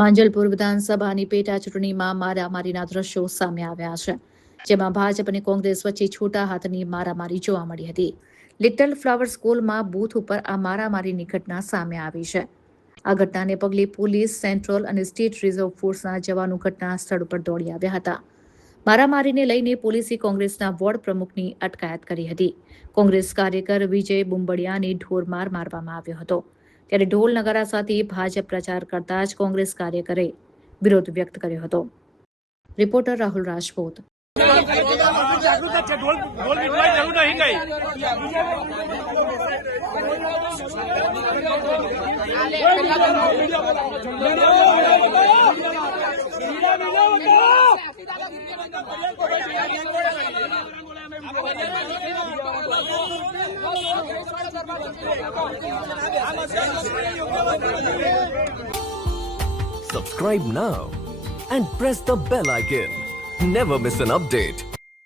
માંજલપુર વિધાનસભાની પેટા ચૂંટણીમાં મારામારીના દ્રશ્યો સામે આવ્યા છે, જેમાં ભાજપ અને કોંગ્રેસ વચ્ચે છૂટા હાથની મારામારી જોવા મળી હતી. લિટલ ફ્લાવર સ્કૂલમાં બૂથ ઉપર આ મારામારીની ઘટના સામે આવી છે. આ ઘટનાને પગલે પોલીસ, સેન્ટ્રલ અને સ્ટેટ રિઝર્વ ફોર્સના જવાનો ઘટના સ્થળ પર દોડી આવ્યા હતા. મારામારીને લઈને પોલીસે કોંગ્રેસના વોર્ડ પ્રમુખની અટકાયત કરી હતી. કોંગ્રેસ કાર્યકર વિજય બુંબડિયાને ઢોરમાર મારવામાં આવ્યો હતો. ત્યારે ઢોલ નગારા સાથે ભાજપ પ્રચાર કરતા જ કોંગ્રેસ કાર્યકરે વિરોધ વ્યક્ત કર્યો હતો. Reporter Rahul Rajput. Subscribe now and press the bell icon. Never miss an update.